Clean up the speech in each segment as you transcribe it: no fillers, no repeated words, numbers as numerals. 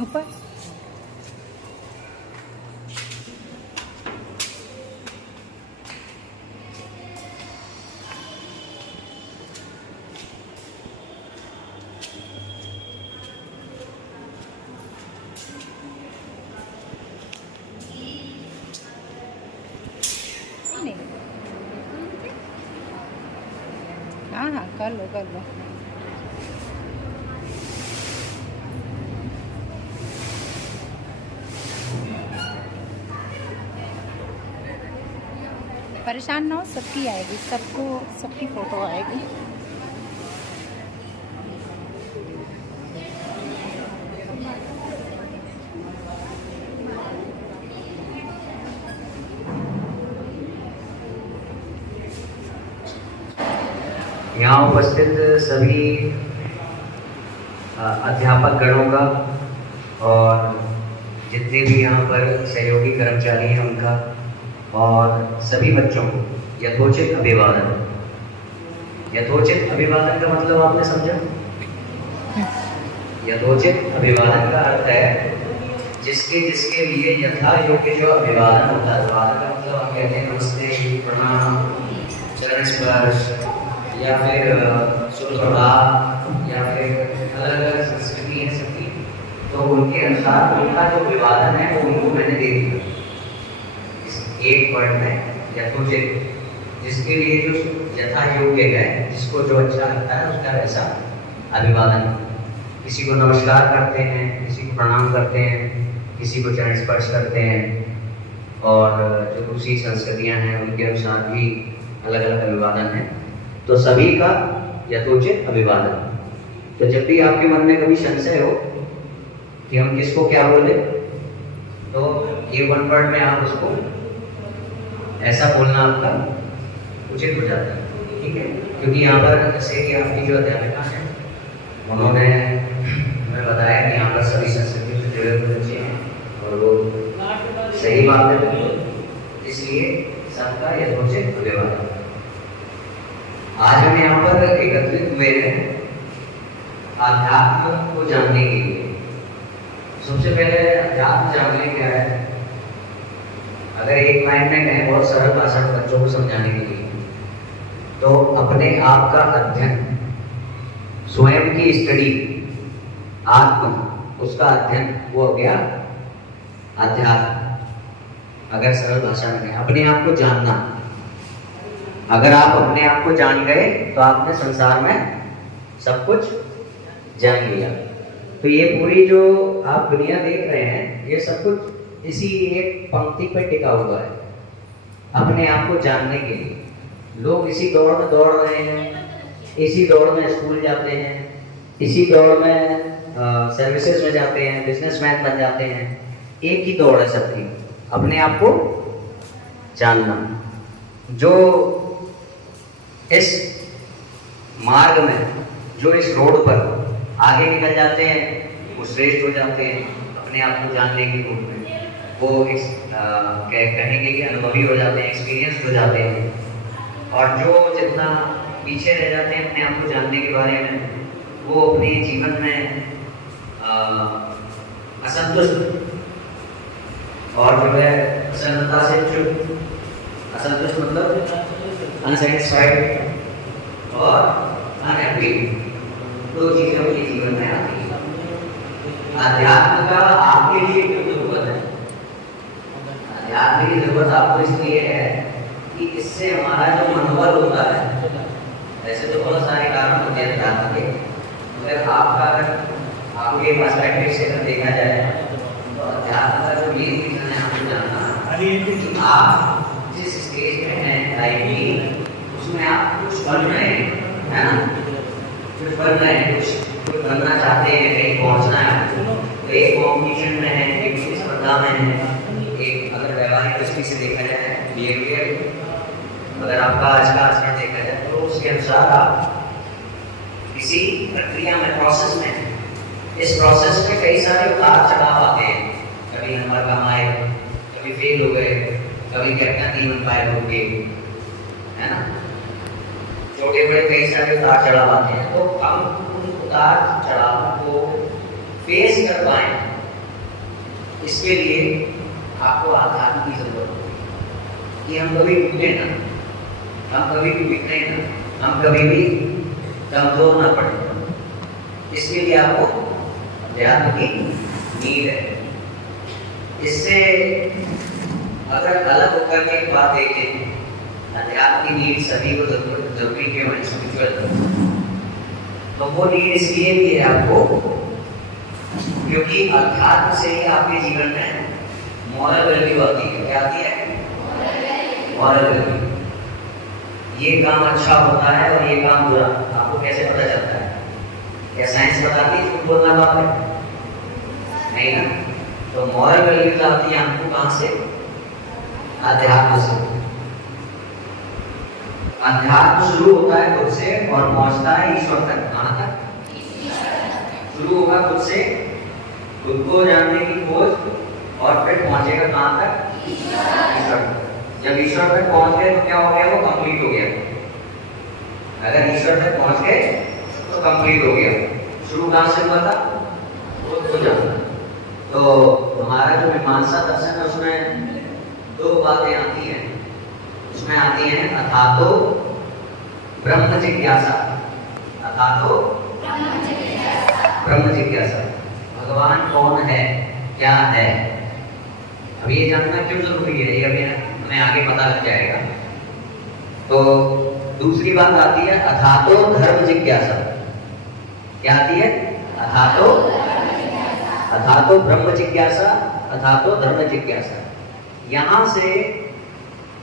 ऊपर नहीं, हाँ हाँ कर लो कर लो। परेशान ना हो, सबकी आएगी, सबको सबकी फ़ोटो आएगी। यहाँ उपस्थित सभी अध्यापक गणों का और जितने भी यहाँ पर सहयोगी कर्मचारी हैं उनका और सभी बच्चों को यथोचित अभिवादन। यथोचित अभिवादन का मतलब आपने समझा? यथोचित अभिवादन का अर्थ है जिसके जिसके लिए यथा योग्य जो अभिवादन होता है। अभिवादन का मतलब हम कहते हैं नमस्ते, प्रणाम, चरण स्पर्श या फिर सुप्रभात या फिर अलग अलग संस्कृति है सबकी, तो उनके अनुसार उनका जो अभिवादन है वो उनको मैंने दे दिया इस एक वर्ड में यथोचित, जिसके लिए जो यथा योग्य है, जिसको जो अच्छा लगता है उसका वैसा अभिवादन। किसी को नमस्कार करते हैं, किसी को प्रणाम करते हैं, किसी को चरण स्पर्श करते हैं और जो दूसरी संस्कृतियां हैं उनके अनुसार भी अलग अलग अभिवादन है। तो सभी का यथोचित अभिवादन। तो जब भी आपके मन में कभी संशय हो कि हम किसको क्या बोले, तो ये वन वर्ड में आप उसको ऐसा बोलना आपका उचित हो जाता है, ठीक है? क्योंकि यहाँ पर जैसे कि आपकी जो अध्यापिका है उन्होंने हमें बताया कि यहाँ पर सभी संस्कृति से जुड़े हुए बच्चे हैं और वो सही बात है, इसलिए सबका यथोचित अभिवादन। आज हम यहाँ पर एकत्रित हुए हैं अध्यात्म को जानने के लिए। सबसे पहले अध्यात्म जानने क्या है, अगर एक लाइन में कहें बहुत सरल भाषा में बच्चों को समझाने के लिए, तो अपने आप का अध्ययन, स्वयं की स्टडी, आत्म उसका अध्ययन, वो हो गया अध्यात्म। अगर सरल भाषा में कहें अपने आप को जानना। अगर आप अपने आप को जान गए तो आपने संसार में सब कुछ जान लिया। तो ये पूरी जो आप दुनिया देख रहे हैं ये सब कुछ इसी एक पंक्ति पे टिका हुआ है, अपने आप को जानने के लिए। लोग इसी दौड़ में दौड़ रहे हैं, इसी दौड़ में स्कूल जाते हैं, इसी दौड़ में सर्विसेज में जाते हैं, बिजनेसमैन बन जाते हैं। एक ही दौड़ है सबकी, अपने आप को जानना। जो इस मार्ग में, जो इस रोड पर आगे निकल जाते हैं वो श्रेष्ठ हो जाते हैं अपने आप को जानने के रूप में। वो कहेंगे कि अनुभवी हो जाते हैं, एक्सपीरियंस हो जाते हैं। और जो जितना पीछे रह जाते हैं अपने आप को जानने के बारे में, वो अपने जीवन में असंतुष्ट और जो है प्रसन्नता से चुप, असंतुष्ट मतलब अनसेटिस्फाइड और अनहैप्पी, दो चीजें उनके जीवन में आती है। अध्यात्म का आपके लिए क्यों जरूरत है? अध्यात्म की जरूरत आपको इसलिए है कि इससे हमारा जो मनोबल होता है, वैसे तो बहुत सारे कारण होते हैं अध्यात्म के, मगर आपका अगर आपके पर्सपेक्टिव से अगर देखा जाए तो अध्यात्म का जो मेन रीजन है आपको जानना कि आप जिस स्टेज में हैं लाइफ की, उसमें आप कुछ बन रहे हैं, है ना? कुछ बन रहे हैं, कुछ बनना चाहते हैं, कहीं पहुंचना है आपको। तो एक कॉम्पिटिशन में है, एक स्पर्धा में है, एक अगर व्यवहारिक दृष्टि से देखा जाए, बिहेवियर, अगर आपका आज का आचरण देखा जाए तो उसके अनुसार आप किसी प्रक्रिया में, प्रोसेस में, इस प्रोसेस में कई सारे उतार चढ़ाव आते हैं। कभी नंबर कम आए, कभी फेल हो गए, कभी कैप्टन नहीं बन पाए होंगे, है ना? छोटे बड़े कई सारे उतार चढ़ाव आते हैं। तो हम उन उतार चढ़ाव को फेस कर पाए, इसके लिए आपको आधार की जरूरत होती है कि हम कभी टूटे ना, हम कभी भी बिखरे ना, हम कभी भी कमजोर ना पड़े। इसके लिए आपको अध्यात्म की नीड है। इससे अगर अलग होकर के एक बात देखें, अध्यात्म की नीड सभी को जरूरी क्यों है स्पिरिचुअल, तो वो नीड इसलिए भी है आपको क्योंकि अध्यात्म से ही आपके जीवन में मॉरल वैल्यू आती है। क्या आती है? Moral value. ये काम अच्छा होता है और ये काम बुरा, आपको कैसे पता चलता है? क्या साइंस बताती है झूठ बोलना बात है? नहीं ना। तो मॉरल वैल्यू आती है हमको कहां से? अध्यात्म से। अध्यात्म शुरू होता है खुद से और पहुंचता है ईश्वर तक। कहां तक? शुरू होगा खुद से, खुद को जानने की खोज, और फिर पहुंचेगा कहां तक? ईश्वर तक। जब ईश्वर तक पहुंच गए तो क्या हो गया? वो कंप्लीट हो गया। अगर ईश्वर तक पहुंच गए तो कंप्लीट हो गया। शुरू कहां से हुआ था? खुद को जानना। तो हमारा जो मीमांसा दर्शन है उसमें दो बातें आती हैं। उसमें आती हैं अथातो ब्रह्म जिज्ञासा। अथातो ब्रह्म जिज्ञासा, भगवान कौन है, क्या है। अब ये जानना क्यों जरूरी है, ये अभी हमें आगे पता लग जाएगा। तो दूसरी बात आती है अथातो धर्म जिज्ञासा। क्या आती है? अथातो ब्रह्म जिज्ञासा, अथातो धर्म जिज्ञासा। यहां से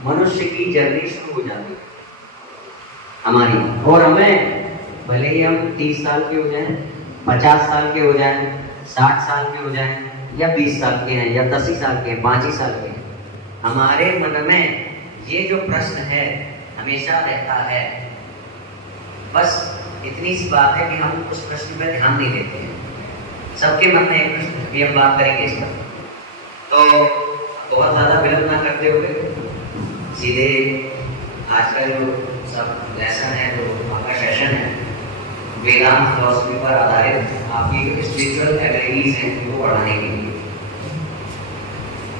मनुष्य की जर्नी शुरू हो जाती है हमारी। और हमें भले ही हम 30 साल के हो जाएं, 50 साल के हो जाएं, 60 साल के हो जाएं, या 20 साल के हैं, या 10 ही साल के हैं, 5 ही साल के हैं, हमारे मन में ये जो प्रश्न है हमेशा रहता है। बस इतनी सी बात है कि हम उस प्रश्न पर ध्यान नहीं देते हैं। सबके मन में एक प्रश्न, भी हम बात करेंगे इसका। तो बहुत ज़्यादा विलंब ना करते हुए सीधे आज का जो सब लेसन है, जो आपका सेशन है, वेदांत फिलॉसफी पर आधारित आपकी स्पिरिचुअल एबिलिटीज हैं वो बढ़ाने के लिए,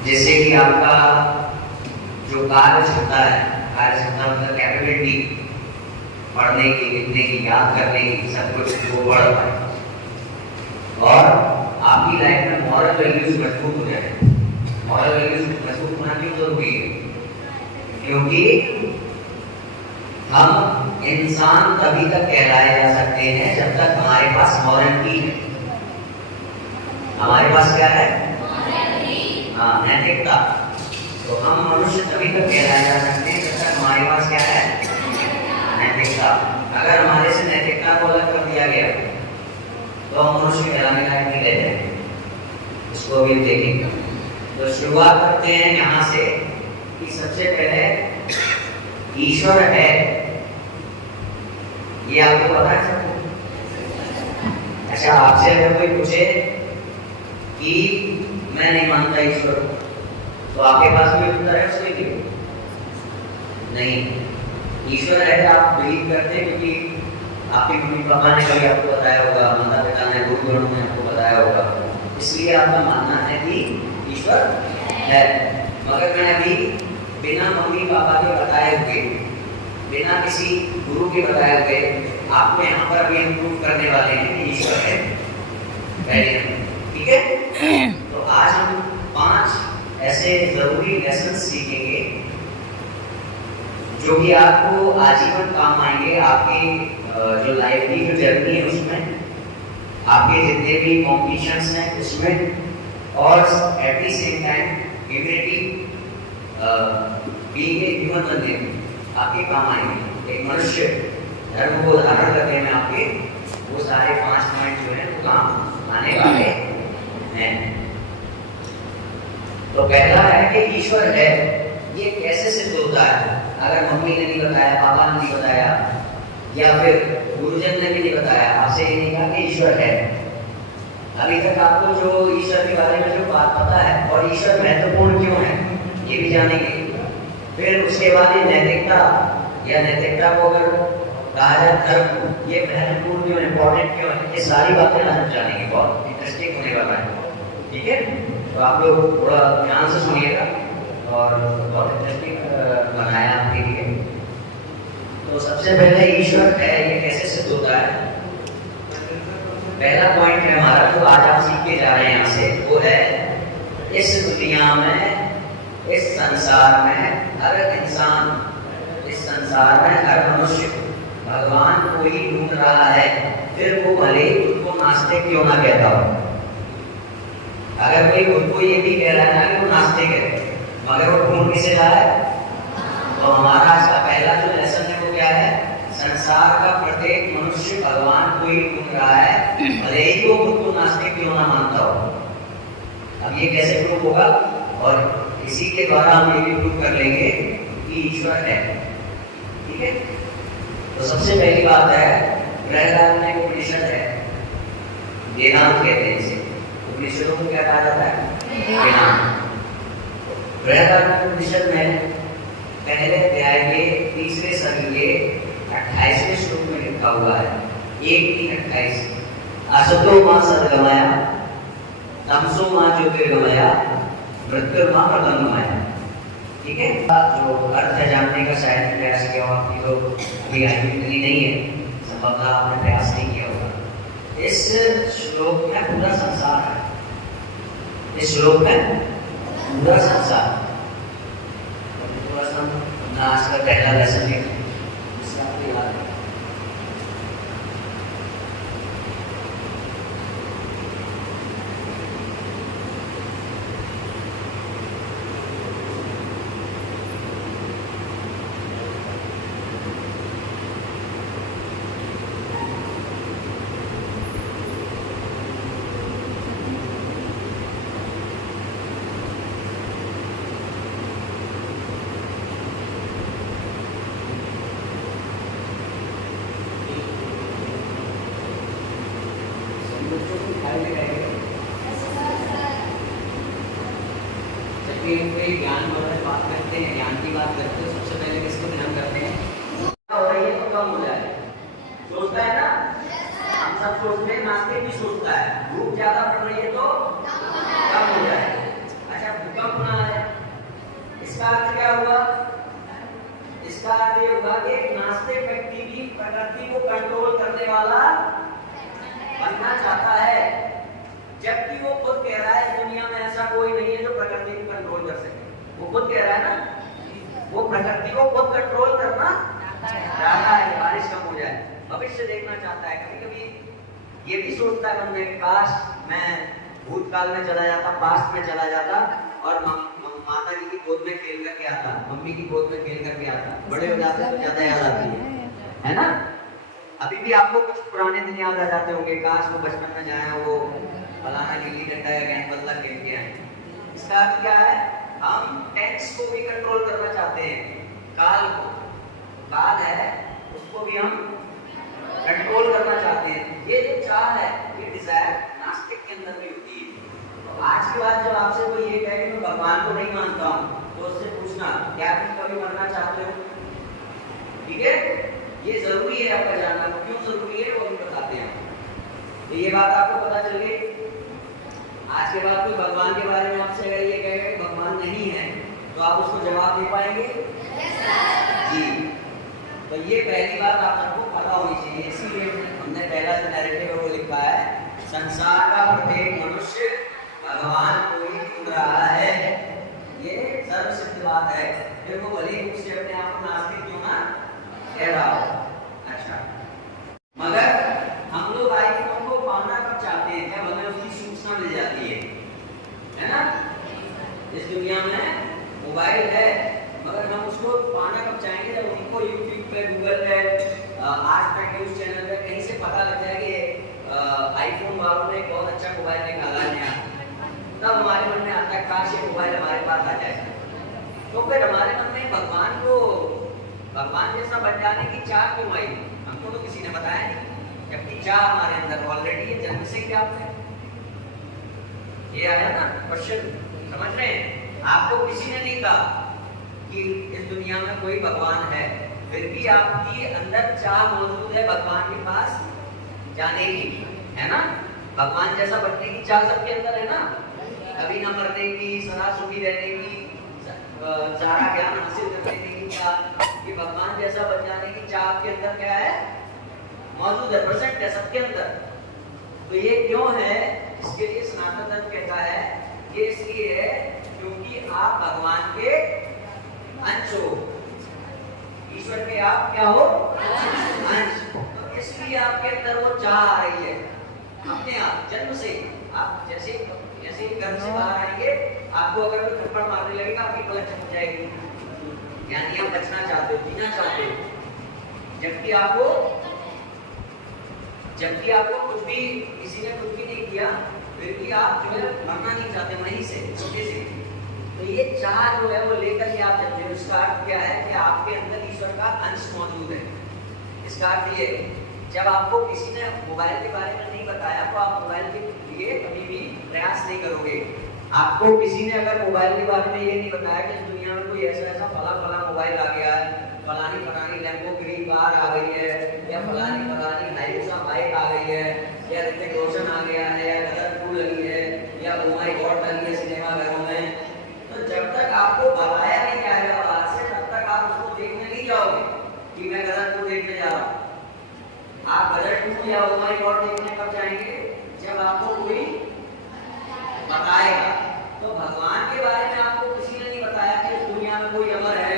जिससे कि आपका जो कार्य क्षमता है, कार्य क्षमता मतलब कैपेबिलिटी, पढ़ने की, लिखने की, याद करने की, सब कुछ वो बढ़ पाए और आपकी लाइफ में मॉरल वैल्यूज मजबूत हो जाए। मॉरल वैल्यूज मजबूत होना क्यों जरूरी है? क्योंकि हम इंसान तभी तक कहलाए जा सकते हैं जब तक हमारे पास मॉरलिटी है। हमारे पास क्या है? हाँ, नैतिकता। तो हम मनुष्य तभी तक कहलाए जा सकते हैं जब तक हमारे पास क्या है? नैतिकता। अगर हमारे से नैतिकता को अलग कर दिया गया तो हम मनुष्य कहलाने लायक नहीं रह जाएंगे। इसको भी देखेंगे। तो शुरुआत करते हैं यहाँ से कि सबसे पहले ईश्वर है, ये आपको पता है सबको? अच्छा, आपसे अगर कोई पूछे कि मैं नहीं मानता ईश्वर को, तो आपके पास कोई उत्तर है उसके लिए? नहीं। ईश्वर है आप बिलीव करते हैं क्योंकि आपके मम्मी पापा ने कभी आपको बताया होगा, माता पिता ने, गुरुजनों ने आपको बताया होगा, इसलिए आपका मानना है कि ईश्वर है। मगर मैं अभी बिना मम्मी पापा के बताए हुए, बिना किसी गुरु के बताए हुए आपको यहाँ पर अभी हम प्रूव करने वाले हैं कि ईश्वर है। ठीक है? तो आज हम 5 ऐसे जरूरी लेसन सीखेंगे जो कि आपको आजीवन काम आएंगे। आपकी जो लाइफ की जो जर्नी है उसमें, आपके जितने भी कॉम्पिटिशंस हैं उसमें, और at the same time humanity being a human बनने में आपके काम आएंगे। एक मनुष्य धर्म को धारण करने में आपके वो सारे 5 पॉइंट जो है वो काम आने वाले हैं। तो पहला है कि ईश्वर है। ये कैसे सिद्ध होता है? अगर मम्मी ने नहीं बताया, पापा ने नहीं बताया, या फिर गुरुजन ने भी नहीं बताया, आपसे ये नहीं कहा कि ईश्वर है, अभी तक आपको जो ईश्वर के बारे में जो बात पता है और ईश्वर महत्वपूर्ण क्यों है ये भी जानेंगे। फिर उसके बाद ये नैतिकता, या नैतिकता को अगर कहा जाए धर्म, ये महत्वपूर्ण क्यों है, इंपॉर्टेंट क्यों है, ये सारी बातें आज हम जानेंगे। बहुत इंटरेस्टिंग होने वाला है। ठीक है? तो आप लोग थोड़ा ध्यान से सुनिएगा और बहुत इंटरेस्टिंग बनाया आपके लिए। तो सबसे पहले ईश्वर है ये कैसे सिद्ध होता है? पहला पॉइंट है हमारा जो आज आप सीख के जा रहे हैं यहाँ से, वो है इस दुनिया में, इस संसार में हर इंसान, इस संसार में हर मनुष्य भगवान को ही ढूंढ रहा है, फिर वो भले ही उसको नास्तिक क्यों ना कहता हो। अगर कोई उनको ये भी कह रहा है ना कि वो नास्तिक है, मगर वो ढूंढ किसे रहा है? तो हमारा आज का पहला जो लेसन है वो क्या है? संसार का प्रत्येक मनुष्य भगवान को ही ढूंढ रहा है, भले ही वो खुद को नास्तिक क्यों ना मानता हो। अब ये कैसे प्रूव होगा? और इसी के द्वारा हम ये भी प्रूव कर लेंगे कि ईश्वर है। ठीक है, तो सबसे पहली बात है बृहदारण्यक में उपनिषद है, वेदांत कहते हैं इसे। उपनिषदों को क्या कहा जाता है? वेदांत। बृहदारण्यक उपनिषद में पहले अध्याय के 3वें सर्ग के 28वें श्लोक में लिखा हुआ है, 1:28, असतो मां सद्गमया तमसो मां ज्योतिर्गमया मृत्युर्मा प्रतंगमया। ठीक है, जो अर्थ है जानने का शायद प्रयास किया हो आपकी, तो अभी इतनी नहीं है, संभवतः आपने प्रयास नहीं किया होगा। इस श्लोक में पूरा संसार है, इस श्लोक में पूरा संसार। थोड़ा सा आज का पहला लेसन है, जिससे आपको याद है। कोई ज्ञान में बात करते हैं, ज्ञान की बात करते हैं, सबसे पहले किसको ध्यान करते हैं? क्या हो रही है तो कम हो जाए, सोचता है ना। हम सब सोचते हैं, नास्तिक भी सोचता है धूप ज्यादा पड़ रही है तो कम हो जाए। अच्छा, भूकंप होना है, इसका अर्थ क्या हुआ? इसका अर्थ ये हुआ कि नास्तिक व्यक्ति भी प्रकृति को कंट्रोल करने वाला बनना चाहता है, जबकि वो खुद कह रहा है दुनिया में ऐसा कोई नहीं है जो प्रकृति को कंट्रोल कर सके। वो खुद कह रहा है ना, वो प्रकृति को खुद कंट्रोल करना चाहता है, बारिश कम हो जाए, भविष्य देखना चाहता है। कभी कभी ये भी सोचता है मन में, काश मैं भूतकाल में चला जाता, पास्ट में चला जाता और माता जी की गोद में खेल करके आता, मम्मी की गोद में खेल करके आता, बड़े हो जाते तो ज्यादा याद आती है ना। अभी भी आपको कुछ पुराने दिन याद आ जाते होंगे, काश वो बचपन में जाए, वो फलाना गिल्ली डंडा या गेंद बल्ला खेल के आए। इसका अर्थ क्या है? हम टेंस को भी कंट्रोल करना चाहते हैं, काल को, काल है उसको भी हम कंट्रोल करना चाहते हैं। ये जो चाह है, ये डिजायर नास्तिक के अंदर भी होती है। तो आज के बाद जब आपसे कोई ये कहे कि मैं भगवान को नहीं मानता हूँ, तो उससे पूछना क्या तुम कभी मरना चाहते हो? ठीक है, ये जरूरी है आपका जानना। क्यों जरूरी है वो भी बताते हैं। तो ये बात आपको पता चल गई। आज के बाद कोई भगवान के बारे में आपसे अगर ये कहेगा कि भगवान नहीं है, तो आप उसको जवाब दे पाएंगे? जी। तो ये पहली बात आप सबको पता होनी चाहिए, इसीलिए हमने पहला जो नैरेटिव है वो लिखा है, संसार का प्रत्येक मनुष्य भगवान को ही ढूंढ रहा है। ये सर्वसिद्ध बात है, फिर वो भले ही उससे अपने आप को नास्तिक क्यों ना कह रहा हो। अच्छा, मगर हम लोग आईफोन को पाना कब चाहते हैं? जब हमें उसकी सूचना मिल जाती है ना। इस दुनिया में मोबाइल है, मगर हम उसको पाना कब चाहेंगे? जब उनको यूट्यूब पे, गूगल पे, आज तक न्यूज चैनल पे कहीं से पता लग जाए कि आईफोन वालों ने एक बहुत अच्छा मोबाइल निकाला है, तब हमारे मन में आता है काश ये मोबाइल हमारे पास आ जाए। तो फिर हमारे मन में भगवान जैसा बन जाने की चाह क्यों आई? हमको तो किसी ने बताया नहीं, जबकि चाह हमारे अंदर ऑलरेडी है, जन्म से क्या है। ये आया ना क्वेश्चन, समझ रहे हैं? आपको किसी ने नहीं कहा कि इस दुनिया में कोई भगवान है, फिर भी आपकी अंदर चाह मौजूद है भगवान के पास जाने की, है ना। भगवान जैसा बनने की चाह सबके अंदर है ना। कभी न मरने की, सदा सुखी रहने की, सारा ज्ञान हासिल करने की चाह, कि भगवान जैसा बन जाने की चाह आपके अंदर क्या है, मौजूद है, प्रेजेंट है सबके अंदर। तो ये क्यों है? इसके लिए सनातन धर्म कहता है ये इसलिए है क्योंकि आप भगवान के अंश हो, ईश्वर के आप क्या हो, अंश। तो इसलिए आपके अंदर वो चाह आ रही है अपने आप जन्म से। आप जैसे जैसे घर से बाहर आएंगे, आपको अगर कोई थप्पड़ मारने लगेगा आपकी पलक झपक जाएगी, यानी आप बचना चाहते हो, जीना चाहते हो। जबकि आपको कुछ भी, किसी ने कुछ भी नहीं किया, फिर भी आप जो है मरना नहीं चाहते वहीं से, छोटे से। तो ये चाह जो है वो लेकर के आप चलते हो। इसका अर्थ क्या है कि आपके अंदर ईश्वर का अंश मौजूद है। इसका अर्थ ये है, जब आपको किसी ने मोबाइल के बारे में नहीं बताया तो आप मोबाइल के लिए कभी भी प्रयास नहीं करोगे। आपको किसी ने अगर मोबाइल के बारे में ये नहीं बताया कि दुनिया में कोई ऐसा ऐसा फला मोबाइल आ गया है, फलानी लैम्बोर्गिनी कार आ गई है, या फलानी हाइरूसा बाइक आ गई है, या ऋतिक रोशन आ गया है, या गदर 2 लगी है, या ओ माय गॉड लगी है सिनेमा घरों में, तो जब तक आपको बताया नहीं जाएगा बाहर से, तब तक आप उसको देखने नहीं जाओगे कि मैं गदर 2 देखने जा रहा हूँ। आप गदर 2 या ओ माय गॉड देखने कब जाएंगे? जब आपको कोई बताएगा। तो भगवान के बारे में आपको किसी ने नहीं बताया कि इस दुनिया में कोई अमर है,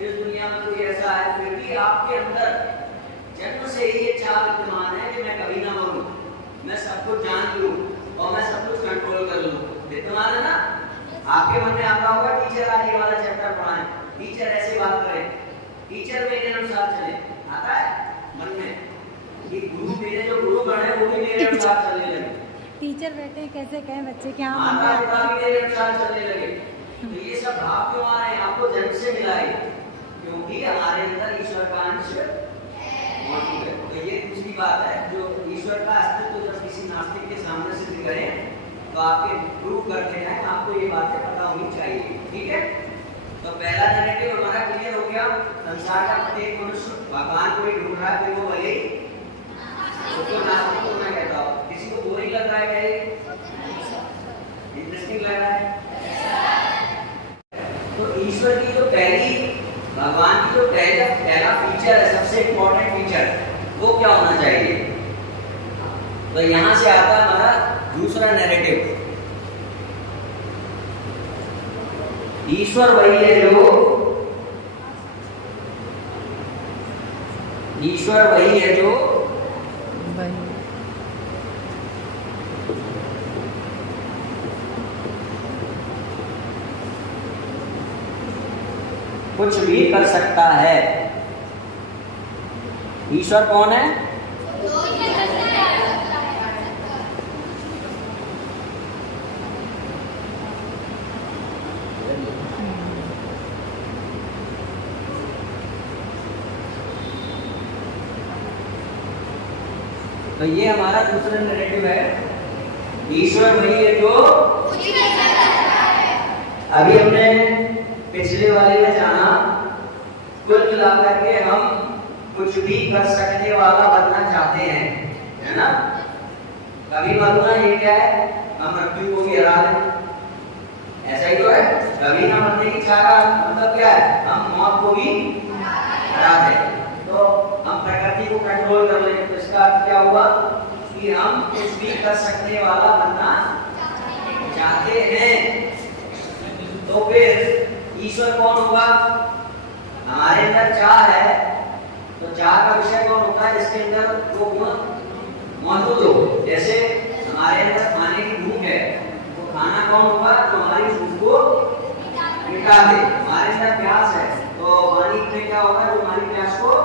इस दुनिया में कोई ऐसा है, फिर भी आपके अंदर जन्म से ही ये चाह विद्यमान है कि मैं कभी ना मरूं, मैं सब कुछ जान लूं और मैं सब कुछ कंट्रोल कर लूं। विद्यमान है ना? आपके मन में आता होगा टीचर आज ये वाला चैप्टर पढ़ाएं, टीचर ऐसे बात करें, टीचर मेरे अनुसार चले, आता है मन में कि गुरु मेरे जो गुरुगण है वो भी मेरे अनुसार चलने लगे, टीचर बैठे कैसे कहें बच्चे क्या माता पिता भी मेरे अनुसार चलने लगे। तो ये सब भाव क्यों आ रहे हैं? आपको जन्म से मिला है, क्योंकि हमारे अंदर ईश्वर का अंश मौजूद है। तो ये दूसरी बात है, जो ईश्वर का अस्तित्व जब किसी नास्तिक के सामने सिद्ध करें तो आपके प्रूव करते हैं, आपको ये बातें पता होनी चाहिए। ठीक है, तो पहला नैरेटिव हमारा क्लियर हो गया। संसार का प्रत्येक मनुष्य भगवान को ही ढूंढ रहा है, फिर वो भले उसको नास्तिक को मैं कहता हूँ। किसी को बोरिंग लग रहा है क्या? इंटरेस्टिंग लग रहा है? तो ईश्वर की जो पहली, भगवान की जो पहला फीचर है, सबसे इंपॉर्टेंट फीचर, वो क्या होना चाहिए? तो यहां से आता है हमारा दूसरा नैरेटिव। ईश्वर वही है जो कुछ भी कर सकता है। ईश्वर कौन है? तो ये हमारा दूसरा नैरेटिव है, ईश्वर वही है जो अभी हमने पिछले वाले में जाना, कुल मिलाकर के हम कुछ भी कर सकने वाला बनना चाहते हैं, है ना? कभी मरना ये क्या है? हम मृत्यु को भी हरा दें, ऐसा ही तो है। कभी ना मरने की चाह मतलब क्या है? हम मौत को भी हरा दें, तो हम प्रकृति को कंट्रोल कर लें। तो इसका अर्थ क्या हुआ कि हम कुछ भी कर सकने वाला बनना चाहते हैं। तो फिर ईश्वर कौन होगा? हमारे अंदर चाह है, तो चाह का विषय कौन होता है? जिसके अंदर वो गुण मौजूद हो। जैसे हमारे अंदर खाने की भूख है, तो खाना कौन होगा? तो हमारी भूख को मिटा दे। हमारे अंदर प्यास है, तो पानी में क्या होगा? जो हमारी प्यास को, तो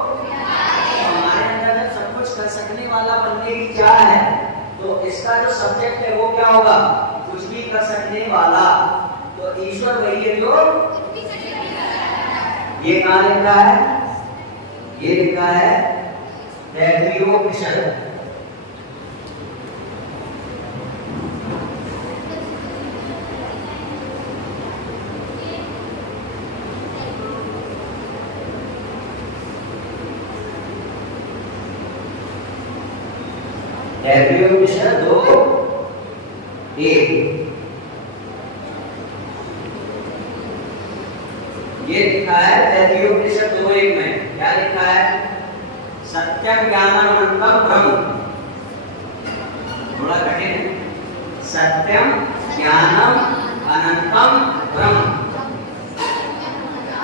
हमारे अंदर जब सब कुछ कर सकने वाला बनने की चाह है, तो इसका जो सब्जेक्ट है वो क्या होगा? कुछ भी कर सकने वाला। तो ईश्वर वही है जो, ये कहाँ लिखा है? ये लिखा है तैत्तिरीयोपनिषद। तैत्तिरीयोपनिषद 2:1। लिखा है तैत्तिरीयोपनिषद 2:1 में, क्या लिखा है? सत्यम ज्ञानम अनंतम ब्रह्म। थोड़ा कठिन है। सत्यम ज्ञानम अनंतम ब्रह्म।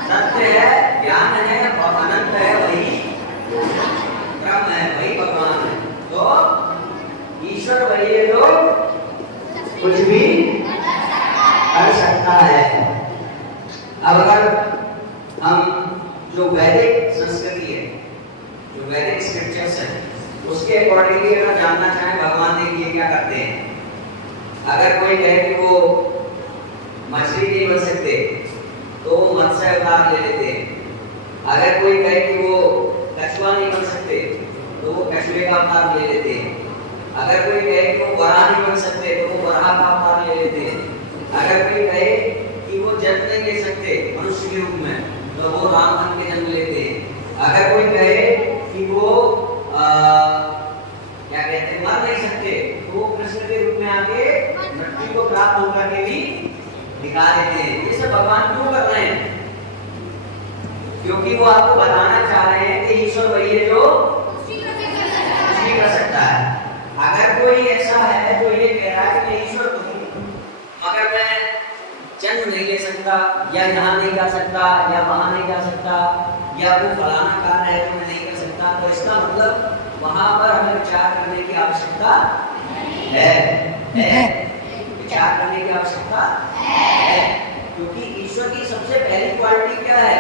सत्य है, ज्ञान है और अनंत है, वही ब्रह्म है, वही भगवान है। तो ईश्वर वही है जो कुछ भी कर सकता है। अब अगर हम जो वैदिक संस्कृति है, जो वैदिक स्क्रिप्चर्स है, उसके अकॉर्डिंगली अगर जानना चाहें भगवान ने ये क्या करते हैं। अगर कोई कहे कि वो मछली नहीं बन सकते तो वो मत्स्य अवतार ले लेते हैं। अगर कोई कहे कि वो कछुआ नहीं बन सकते तो वो कछुए का अवतार ले लेते हैं। अगर कोई कहे कि वो वराह नहीं बन सकते तो वो वराह का अवतार ले लेते हैं। अगर कोई कहे कि वो जन्म नहीं ले सकते मनुष्य के रूप में तो वो राम बन के जन्म लेते हैं। अगर कोई कहे कि वो क्या कहते हैं मर नहीं सकते तो वो कृष्ण के रूप में आके मृत्यु को प्राप्त होकर के भी दिखा देते हैं। ये सब भगवान क्यों कर रहे हैं? क्योंकि वो आपको बताना चाह रहे हैं कि ईश्वर वही है जो कुछ भी कर सकता है। अगर कोई ऐसा है जो ये कह रहा है कि मैं ईश्वर तो हूँ मगर मैं जन्म नहीं ले सकता, या यहाँ नहीं जा सकता, या वहां नहीं जा सकता, या वो फलाना कार्य है जो मैं नहीं कर सकता, तो इसका मतलब वहां पर हमें विचार करने की आवश्यकता है। विचार करने की आवश्यकता है, क्योंकि ईश्वर की सबसे पहली क्वालिटी क्या है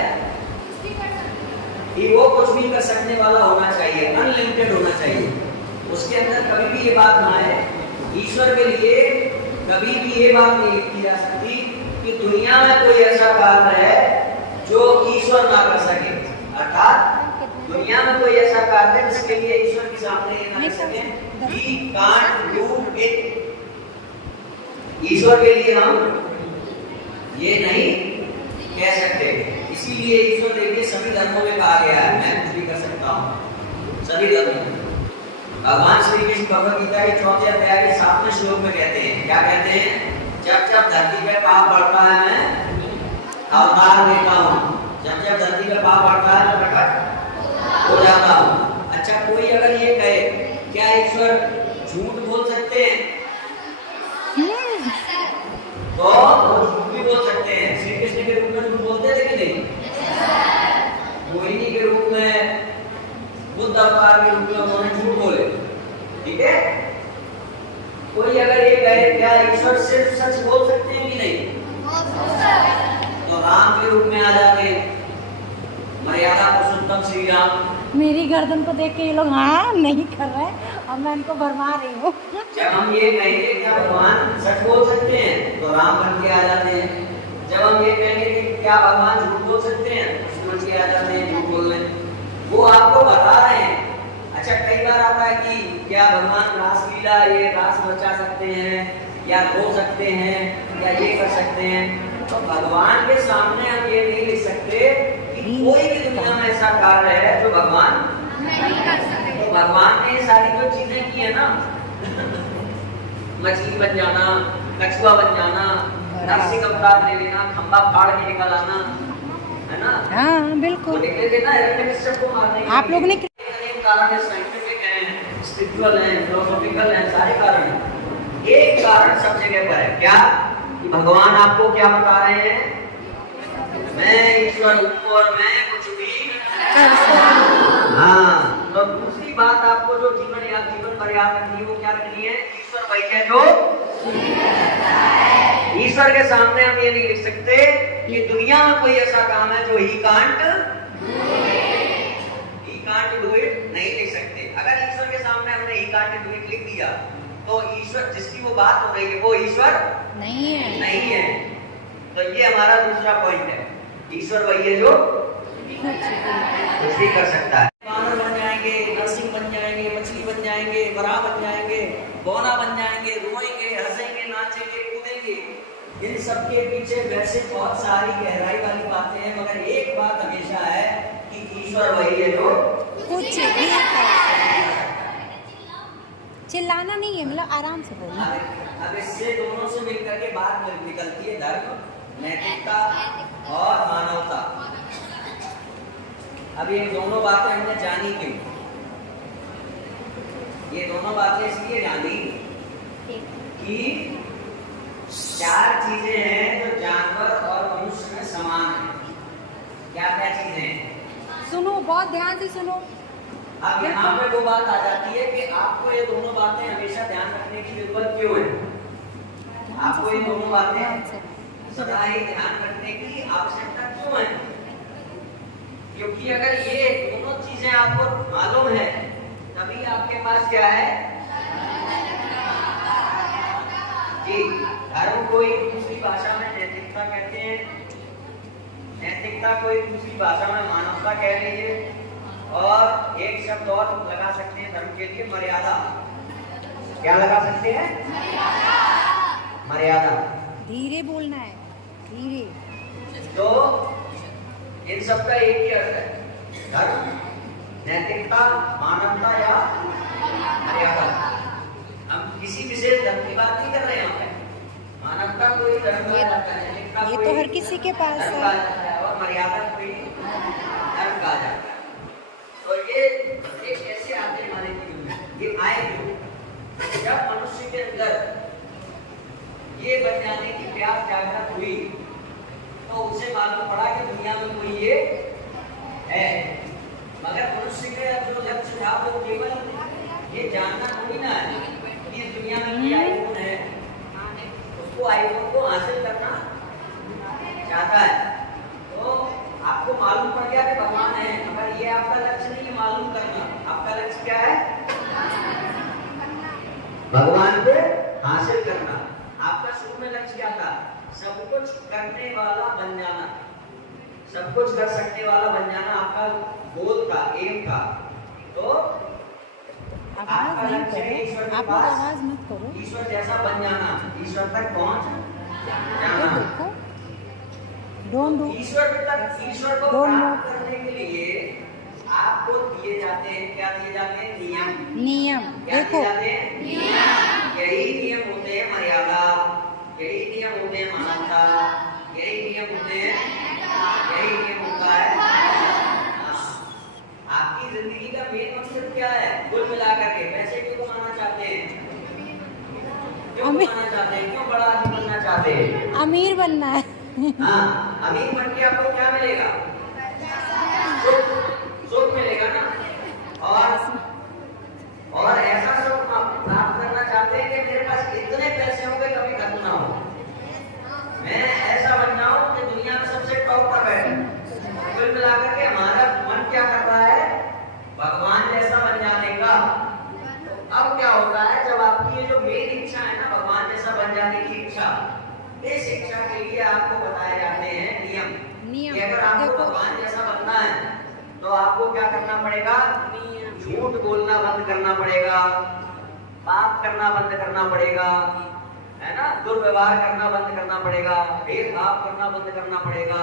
कि वो कुछ भी कर सकने वाला होना चाहिए, अनलिमिटेड होना चाहिए। उसके अंदर कभी भी ये बात ना है, ईश्वर के लिए कभी भी ये बात नहीं लिखी जा सकती कि दुनिया में कोई ऐसा कार्य है जो ईश्वर ना कर सके। अर्थात दुनिया में कोई ऐसा कार्य है जिसके लिए ईश्वर के सामने ये ना कर सके, he can't do it। ईश्वर के लिए हम ये नहीं कह सकते। इसीलिए ईश्वर देखिए सभी धर्मों में कहा गया है मैं कुछ भी कर सकता हूँ। सभी धर्मों में भगवान श्री कृष्ण भगवद गीता के 4वें अध्याय के 7वें श्लोक में कहते हैं, क्या कहते हैं? जब जब धरती पे पाप बढ़ता है मैं अवतार लेता हूँ। जब जब धरती पे पाप बढ़ता है मैं प्रकट हो जाता हूँ। अच्छा, कोई अगर ये कहे क्या ईश्वर झूठ बोल सकते हैं? तो वो झूठ भी बोल सकते हैं। श्री कृष्ण के रूप में झूठ बोलते थे कि नहीं? मोहिनी के रूप में, बुद्ध अवतार के रूप में उन्होंने झूठ बोले। ठीक है, कोई अगर ये कहे क्या ईश्वर सिर्फ सच बोल सकते हैं कि नहीं? तो राम के रूप में आ जाते हैं, मर्यादा पुरुषोत्तम श्री राम। मेरी गर्दन को देख के ये लोग हाँ नहीं कर रहे हैं और मैं इनको भरमा रही हूँ। जब हम ये कहेंगे क्या भगवान सच बोल सकते हैं तो राम बन के आ जाते हैं। जब हम ये कहेंगे कि क्या भगवान झूठ बोल सकते हैं तो बन के आ जाते हैं झूठ बोलने। वो आपको बता रहे हैं। अच्छा, कई बार आता है कि क्या भगवान रासलीला ये रास बचा सकते हैं या रो सकते हैं या ये कर सकते हैं? तो भगवान के सामने हम ये नहीं लिख सकते कि कोई भी दुनिया में ऐसा कार्य है जो भगवान नहीं कर सकते। तो भगवान ने ये सारी जो चीजें की है ना मछली बन जाना, कछुआ बन जाना, नरसिंह अवतार ले लेना, खंबा फाड़ के निकल आना, है ना? हाँ बिल्कुल। आप लोग ने कारण है, साइंटिफिक है, स्पिरिचुअल है, फिलोसॉफिकल है, सारे कारण हैं। एक कारण सब जगह पर है, क्या? कि भगवान आपको क्या बता रहे हैं? मैं ईश्वर हूँ और मैं कुछ भी कर सकता हूँ। हाँ, तो दूसरी बात आपको जो जीवन पर याद रखनी है वो क्या रखनी है? ईश्वर वही है जो ईश्वर के सामने हम ये नहीं लिख सकते कि दुनिया में कोई ऐसा काम है जो ही कांट डू इट नहीं लिख सकते। अगर ईश्वर के सामने हमने ही कांट डू इट लिख दिया तो ईश्वर जिसकी वो बात हो रही है वो ईश्वर नहीं है। तो ये हमारा दूसरा पॉइंट है, ईश्वर वही है जो कुछ भी कर सकता है। वानर बन जाएंगे, नरसिंह बन जाएंगे, मछली बन जाएंगे, वराह बन जाएंगे, बौना बन जाएंगे, रोएंगे, हंसेंगे, नाचेंगे, कूदेंगे। इन सब के पीछे वैसे बहुत सारी गहराई वाली बातें हैं, मगर एक बात हमेशा है कि ईश्वर वही है जो कुछ भी चिल्लाना नहीं है, मतलब आराम से बोलना। अब इससे दोनों से मिलकर के बात निकलती है धर्म, नैतिकता और मानवता। अब ये दोनों बातें हमने जानी क्यों? ये दोनों बातें इसलिए जानी कि चार चीजें हैं जो जानवर और मनुष्य में समान है। क्या क्या चीजें हैं? सुनो, बहुत ध्यान से सुनो। अब यहाँ पे वो बात आ जाती है कि आपको ये दोनों बातें हमेशा ध्यान रखने की जरूरत क्यों है? आपको ये दोनों बातें सदा ही ध्यान रखने की आवश्यकता क्यों है? क्योंकि अगर ये दोनों चीजें आपको मालूम है तभी आपके पास क्या है जी, धर्म को एक दूसरी भाषा में नैतिकता कहते हैं, नैतिकता को एक दूसरी भाषा में मानवता कह लीजिए, और एक शब्द और लगा सकते हैं धर्म के लिए, मर्यादा। क्या लगा सकते हैं? मर्यादा। धीरे बोलना है, धीरे। तो इन सब का एक ही अर्थ है, धर्म, नैतिकता, मानवता या मर्यादा। हम किसी विशेष धर्म की बात नहीं कर रहे हैं यहाँ पे। मानवता कोई धर्म कहा जाता है, नैतिकता ये कोई तो हर किसी के पास धर्म है। कहा जाता है, और मर्यादा कोई धर्म कहा जाता है। तो ये कैसे आते हमारे जीवन में? ये आए क्यों? जब मनुष्य के अंदर ये बन जाने की प्यास जागृत हुई तो उसे मालूम पड़ा कि दुनिया में कोई ये है। मगर मनुष्य के जो लक्ष्य था वो केवल ये जानना थोड़ी ना है कि इस दुनिया में कोई आईफोन है, उसको आईफोन को हासिल करना चाहता है। तो आपको मालूम पड़ गया कि भगवान है, मगर ये आपका लक्ष्य नहीं है मालूम करना। आपका लक्ष्य क्या है? भगवान को हासिल करना। आपका शुरू में लक्ष्य क्या था? सब कुछ करने वाला बन जाना, सब कुछ कर सकने वाला बन जाना आपका गोल था, एम था। तो आपका लक्ष्य है ईश्वर के पास, आवाज मत करो, ईश्वर जैसा बन जाना, ईश्वर तक पहुंच जाना। देखो, डोंट डू। ईश्वर को प्राप्त करने के लिए आपको दिए जाते हैं, क्या दिए जाते हैं? नियम। क्या देखो, दिए जाते हैं? नियम। यही नियम होते हैं मर्यादा, यही नियम होते हैं मानवता, यही नियम होते हैं, यही नियम होता है। आपकी जिंदगी का मेन मकसद क्या है? कुल मिलाकर के पैसे क्यों कमाना चाहते हैं? क्यों कमाना चाहते हैं? क्यों बड़ा आदमी बनना चाहते हैं? अमीर बनना है। हाँ, अमीर बन के आपको क्या मिलेगा? सुख मिलेगा ना। और ऐसा सुख आप प्राप्त करना चाहते हैं कि मेरे पास इतने पैसे होंगे कभी खत्म ना हो, मैं ऐसा बन जाऊं कि दुनिया में सबसे टॉप पर बैठे। कुल मिलाकर के हमारा मन क्या कर रहा है? भगवान जैसा बन जाने का। तो अब क्या होता है, जब आपकी ये जो मेन इच्छा है ना, भगवान जैसा बन जाने की इच्छा, इस शिक्षा के लिए आपको बताए जाते हैं नियम। कि अगर आपको भगवान जैसा बनना है तो आपको क्या करना पड़ेगा? झूठ बोलना बंद करना पड़ेगा, पाप करना बंद करना पड़ेगा, है ना, दुर्व्यवहार करना बंद करना पड़ेगा, भेदभाव करना बंद करना पड़ेगा,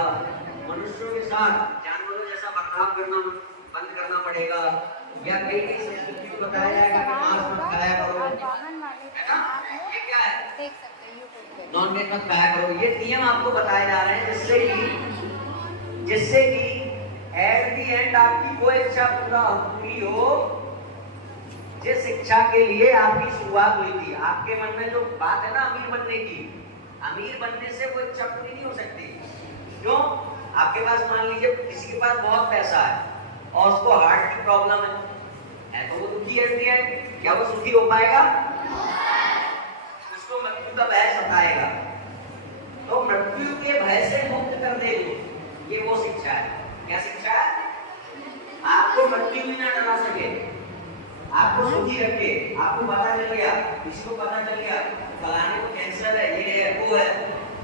मनुष्यों के साथ जानवरों जैसा बर्ताव करना बंद करना पड़ेगा। या कई कई संस्कृतियों को बताया जाएगा कि मांस मत खाया करो, है ना, ये क्या है? नॉन वेज मत खाया करो। ये नियम आपको बताए जा रहे हैं जिससे कि एट दी एंड आपकी वो इच्छा पूरी हो जिस इच्छा के लिए आपकी शुरुआत हुई थी। आपके मन में जो बात है ना अमीर बनने की, अमीर बनने से वो इच्छा पूरी नहीं हो सकती। क्यों? आपके पास मान लीजिए किसी के पास बहुत पैसा है और उसको हार्ट की प्रॉब्लम है तो वो दुखी है, क्या वो सुखी हो पाएगा? उसको मृत्यु का भय सताएगा। तो मृत्यु के भय से मुक्त कर दे ये वो शिक्षा है। क्या शिक्षा है? आपको मृत्यु भी ना डरा सके, आपको सुखी रखे। आपको पता चल गया, किसी को पता चल गया फलाने को कैंसर है, ये है, वो है,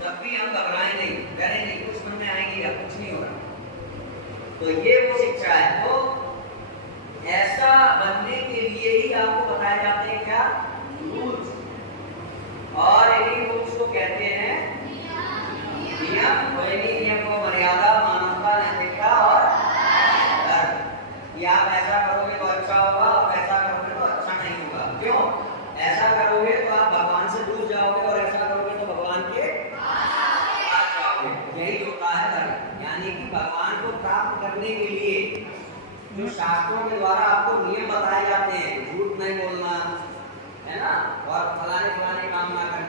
तब भी हम घबराए नहीं, डरे नहीं, कुछ मन में आएंगे या कुछ नहीं होगा। तो ये वो शिक्षा है। तो ऐसा बनने के लिए ही आपको बताए जाते हैं क्या? रूल्स। और इन्हीं रूल्स को कहते हैं नियम। इन्हीं नियम को मर्यादा, मानवता, नैतिकता और धर्म। या आप ऐसा करोगे तो अच्छा होगा और ऐसा करोगे तो अच्छा नहीं होगा। क्यों? ऐसा करोगे तो आप भगवान से दूर जाओगे और ऐसा करोगे तो भगवान के पास जाओगे। यही होता है धर्म। यानी कि भगवान को प्राप्त करने के लिए जो शास्त्रों के द्वारा आपको नियम बताए जाते हैं, झूठ नहीं बोलना है ना, और फलाने फलाने काम ना करना।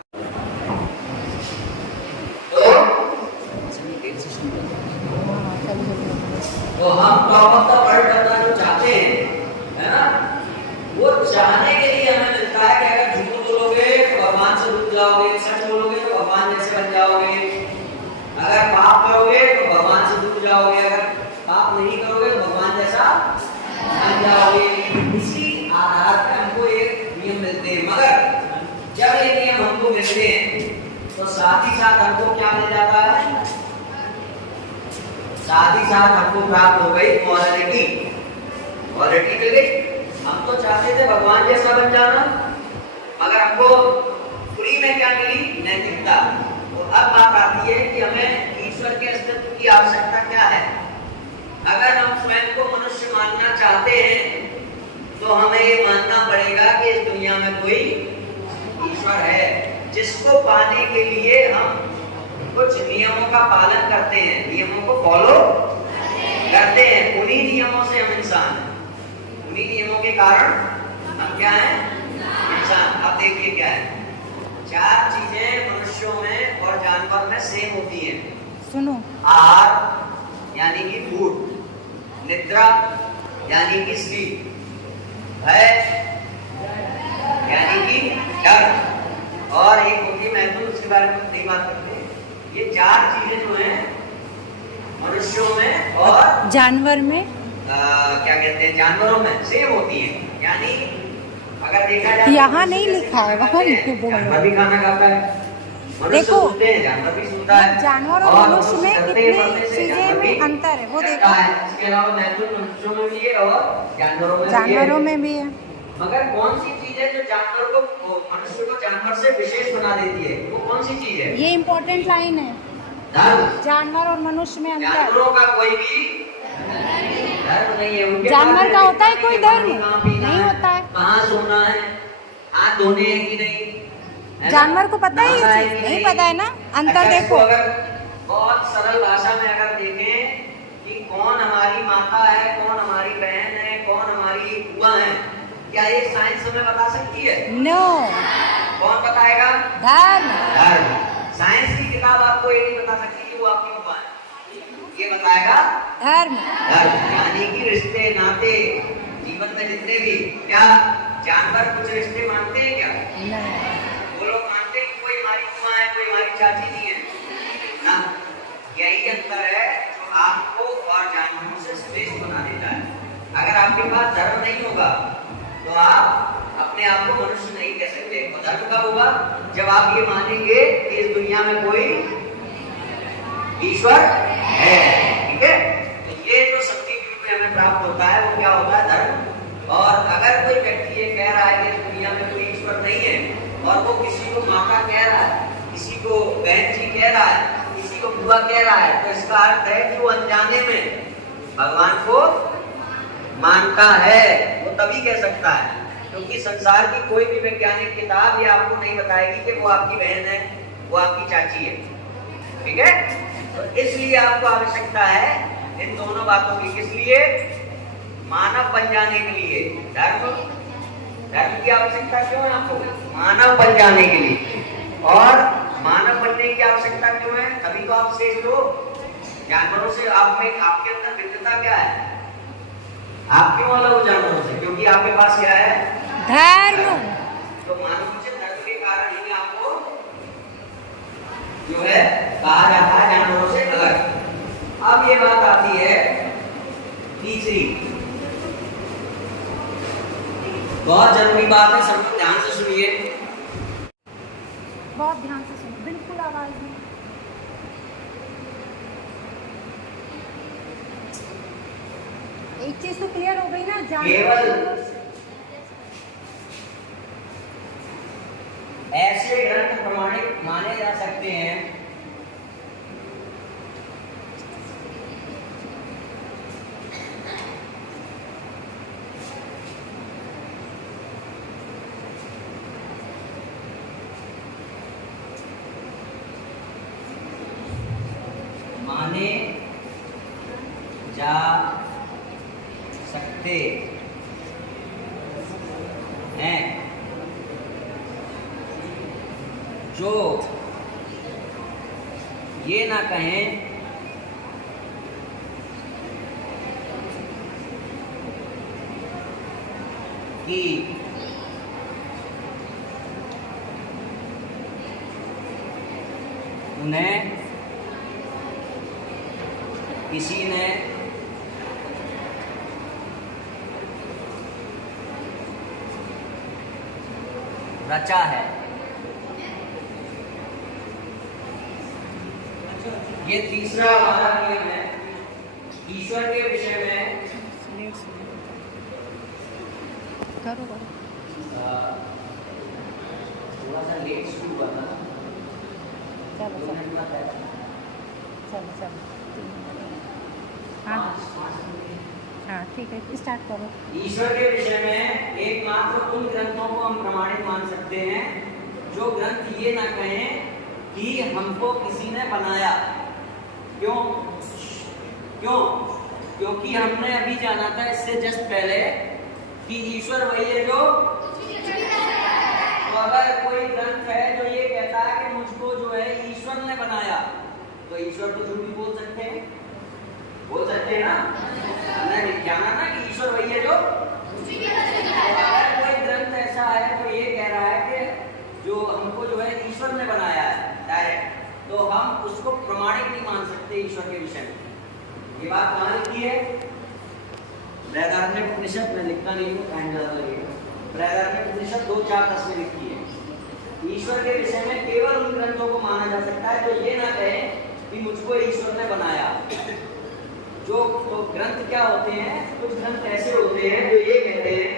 तो हम टॉप ऑफ द वर्ल्ड करना जो चाहते हैं, है ना, वो चाहने के लिए हमें मिलता है कि अगर झूठ बोलोगे तो भगवान से दूर जाओगे, सच बोलोगे तो भगवान जैसे बन जाओगे, अगर पाप करोगे तो भगवान से दूर जाओगे, अगर पाप नहीं करोगे तो भगवान जैसा बन जाओगे। इसी आधार पर हमको एक नियम मिलते हैं, मगर जब ये नियम हमको मिलते हैं तो साथ ही साथ हमको क्या मिल जाता है, साथ ही साथ हमको प्राप्त हो गई मॉरलिटी। मॉरलिटी मिल गई। हम तो चाहते थे भगवान जैसा बन जाना, मगर हमको फ्री में क्या मिली, नैतिकता। तो अब बात आती है कि हमें ईश्वर के अस्तित्व की आवश्यकता क्या है। अगर हम स्वयं को मनुष्य मानना चाहते हैं तो हमें ये मानना पड़ेगा कि इस दुनिया में कोई ईश्वर है, जिसको पाने के लिए हम कुछ नियमों का पालन करते हैं, नियमों को फॉलो करते हैं। उन्हीं नियमों से हम इंसान हैं, उन्हीं नियमों के कारण हम क्या हैं, इंसान। अब देखिए क्या है, 4 चीजें मनुष्यों में और जानवर में सेम होती हैं। सुनो, आहार यानी कि फूड, निद्रा यानी कि स्लीप, भय यानी कि डर, और एक होती महत्वपूर्ण, उसके बारे में नहीं बात करते। ये 4 चीजें जो हैं मनुष्यों में और जानवर में क्या कहते हैं, जानवरों में सेम होती हैं। यानी अगर देखा जाए यहाँ नहीं लिखा है, वहाँ लिखे दो। जानवर भी खाना खाता है, मनुष्य देखो, सुनते हैं, जानवर भी सुनता है। जानवर और मनुष्य में कितनी चीजें में अंतर है वो देखो। इसके अलावा महत्वपूर्ण मनुष्यों में भी है और जानवरों में भी है। जानवरों में भी है। मगर कौन सी चीज है जो जानवर को, मनुष्य को जानवर से विशेष बना देती है, वो कौन सी चीज है? ये इम्पोर्टेंट लाइन है, धर्म। जानवर और मनुष्य में अंतर। जानवरों का कोई भी धर्म नहीं है। उनके जानवर का होता है कोई धर्म? नहीं होता है। कहाँ सोना है, हाथ धोने हैं कि नहीं, जानवर को पता है ये चीज? नहीं पता है ना, अंतर देखो। अगर बहुत सरल भाषा में अगर देखें कि कौन हमारी माता है, कौन हमारी बहन है, कौन हमारी बुआ है, क्या ये साइंस हमें बता सकती है? नो। कौन बताएगा? धर्म। धर्म। साइंस की किताब आपको ये नहीं बता सकती कि वो आपकी बुआ है, ये बताएगा धर्म। धर्म। यानी कि रिश्ते नाते जीवन में जितने भी, क्या जानवर कुछ रिश्ते मानते हैं क्या? नहीं। वो लोग मानते हैं कि कोई हमारी बुआ है, कोई हमारी चाची नहीं है ना। यही अंतर है जो आपको और जानवरों से श्रेष्ठ बना देता है। अगर आपके पास धर्म नहीं होगा तो आप अपने आप को मनुष्य नहीं कह सकते। तो धर्म कब होगा? जब आप ये मानेंगे कि इस दुनिया में कोई ईश्वर है। ठीक है, तो ये जो शक्ति में हमें प्राप्त होता है वो क्या होता है? धर्म। और अगर कोई व्यक्ति ये कह रहा है कि इस दुनिया में कोई ईश्वर नहीं है, और वो किसी को माता कह रहा है, किसी को बहन जी कह रहा है, किसी को बुआ कह रहा है, तो इसका अर्थ है कि वो अनजाने में भगवान को मानता है। वो तभी कह सकता है, क्योंकि संसार की कोई भी वैज्ञानिक किताब ये आपको नहीं बताएगी कि वो आपकी बहन है, वो आपकी चाची है। ठीक है, तो इसलिए आपको आवश्यकता है इन दोनों बातों की। किस लिए? मानव बन जाने के लिए। धर्म की आवश्यकता क्यों है आपको? मानव बन जाने के लिए। और मानव बनने की आवश्यकता क्यों है? तभी तो आप श्रेष्ठ हो जानवरों से। आप में, आपके अंदर भिन्नता क्या है? आप क्यों अलग हो जानवरों से? क्योंकि आपके पास क्या है? धर्म। तो मानव से धर्म के कारण ही आपको जो है कहा जाता है जानवरों से अलग। अब ये बात आती है तीसरी, बहुत जरूरी बात है, सब लोग ध्यान से सुनिए। बहुत ध्यान से सुनो, बिल्कुल आवाज में। एक चीज तो क्लियर हो गई ना, केवल ऐसे ग्रंथ प्रमाणित माने जा सकते हैं माने जा सकते हैं जो ये ना कहें कि उन्हें किसी ने रचा है। ये तीसरा वाला नियम है ईश्वर के विषय में। थोड़ा सा लेट शुरू हुआ था। चलो हाँ ठीक है, स्टार्ट करो। ईश्वर के विषय में एकमात्र उन ग्रंथों को हम प्रमाणित मान सकते हैं जो ग्रंथ ये ना कहें कि हमको किसी ने बनाया। क्यों? क्योंकि हमने अभी जाना था इससे जस्ट पहले कि ईश्वर वही है जो, तो अगर कोई ग्रंथ है जो ये कहता है कि मुझको जो है ईश्वर ने बनाया, तो ईश्वर को झूठ भी बोल सकते हैं ना। हमने जाना ना कि ईश्वर वही है जो, अगर कोई ग्रंथ ऐसा है जो ये कह रहा है कि जो हमको जो है ईश्वर ने बनाया है डायरेक्ट, तो हम उसको प्रमाणिक नहीं मान सकते ईश्वर के विषय में। ये बात कहाँ लिखी है? बृहदारण्यक में लिखता नहीं हूँ, टाइम ज़्यादा लगेगा। बृहदारण्यक 2:4-10 में लिखी है ईश्वर के विषय में केवल उन ग्रंथों को माना जा सकता है जो ये ना कहे कि मुझको ईश्वर ने बनाया। जो तो ग्रंथ क्या होते हैं? कुछ ग्रंथ ऐसे होते हैं जो ये कहते हैं